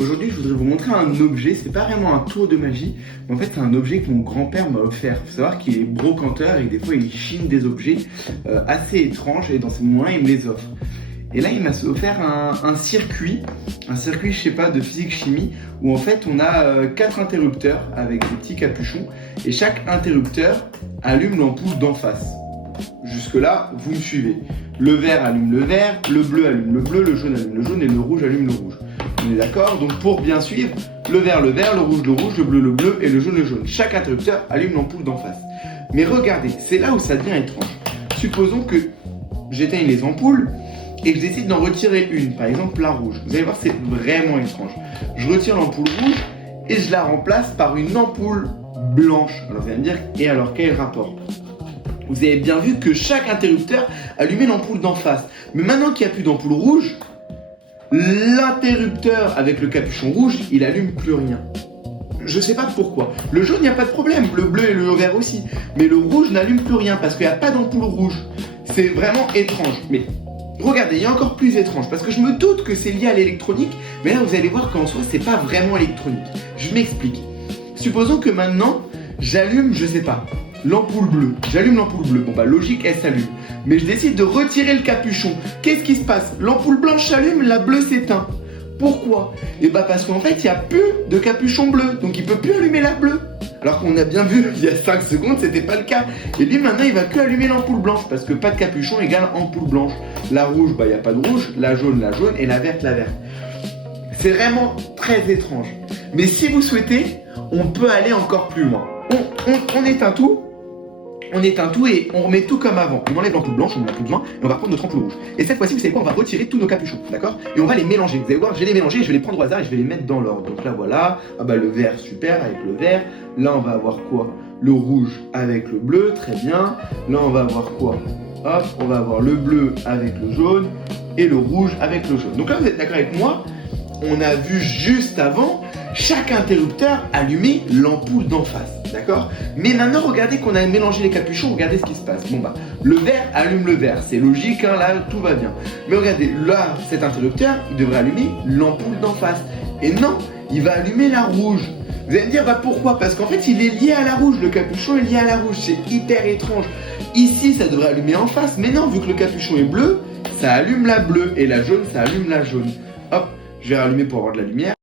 Aujourd'hui, je voudrais vous montrer un objet. C'est pas vraiment un tour de magie, mais en fait, c'est un objet que mon grand-père m'a offert. Il faut savoir qu'il est brocanteur et que des fois, il chine des objets assez étranges et dans ces moments-là, il me les offre. Et là, il m'a offert un circuit, je sais pas, de physique-chimie, où en fait, on a 4 interrupteurs avec des petits capuchons et chaque interrupteur allume l'ampoule d'en face. Jusque-là, vous me suivez. Le vert allume le vert, le bleu allume le bleu, le jaune allume le jaune et le rouge allume le rouge. On est d'accord? Donc pour bien suivre, le vert, le rouge, le bleu, le bleu et le jaune, le jaune. Chaque interrupteur allume l'ampoule d'en face. Mais regardez, c'est là où ça devient étrange. Supposons que j'éteigne les ampoules et que je décide d'en retirer une, par exemple la rouge. Vous allez voir, c'est vraiment étrange. Je retire l'ampoule rouge et je la remplace par une ampoule blanche. Alors vous allez me dire, et alors quel rapport? Vous avez bien vu que chaque interrupteur allumait l'ampoule d'en face. Mais maintenant qu'il n'y a plus d'ampoule rouge, l'interrupteur avec le capuchon rouge, il allume plus rien. Je ne sais pas pourquoi. Le jaune, il n'y a pas de problème. Le bleu et le vert aussi. Mais le rouge n'allume plus rien parce qu'il n'y a pas d'ampoule rouge. C'est vraiment étrange. Mais regardez, il y a encore plus étrange parce que je me doute que c'est lié à l'électronique. Mais là, vous allez voir qu'en soi, c'est pas vraiment électronique. Je m'explique. Supposons que maintenant, j'allume, je sais pas, l'ampoule bleue. J'allume l'ampoule bleue. Bon bah logique, elle s'allume. Mais je décide de retirer le capuchon. Qu'est-ce qui se passe? L'ampoule blanche s'allume, la bleue s'éteint. Pourquoi? Et bah parce qu'en fait, il n'y a plus de capuchon bleu. Donc il peut plus allumer la bleue. Alors qu'on a bien vu il y a 5 secondes, c'était pas le cas. Et lui maintenant, il va que allumer l'ampoule blanche parce que pas de capuchon égale ampoule blanche. La rouge, bah il n'y a pas de rouge. La jaune et la verte, la verte. C'est vraiment très étrange. Mais si vous souhaitez, on peut aller encore plus loin. On éteint tout. On éteint tout et on remet tout comme avant. On enlève l'ampoule blanche, on n'a plus besoin, et on va prendre notre ampoule rouge. Et cette fois-ci, vous savez quoi? On va retirer tous nos capuchons, d'accord? Et on va les mélanger. Vous allez voir, je vais les mélanger et je vais les prendre au hasard et je vais les mettre dans l'ordre. Donc là, voilà. Ah bah le vert, super, avec le vert. Là, on va avoir quoi? Le rouge avec le bleu, très bien. Là, on va avoir quoi? Hop, on va avoir le bleu avec le jaune et le rouge avec le jaune. Donc là, vous êtes d'accord avec moi? On a vu juste avant chaque interrupteur allumer l'ampoule d'en face, d'accord? Mais maintenant, regardez qu'on a mélangé les capuchons, regardez ce qui se passe. Bon bah, le vert allume le vert, c'est logique, hein, là, tout va bien. Mais regardez, là, cet interrupteur, il devrait allumer l'ampoule d'en face. Et non, il va allumer la rouge. Vous allez me dire, bah pourquoi? Parce qu'en fait, il est lié à la rouge, le capuchon est lié à la rouge, c'est hyper étrange. Ici, ça devrait allumer en face, mais non, vu que le capuchon est bleu, ça allume la bleue, et la jaune, ça allume la jaune. Hop, je vais rallumer pour avoir de la lumière.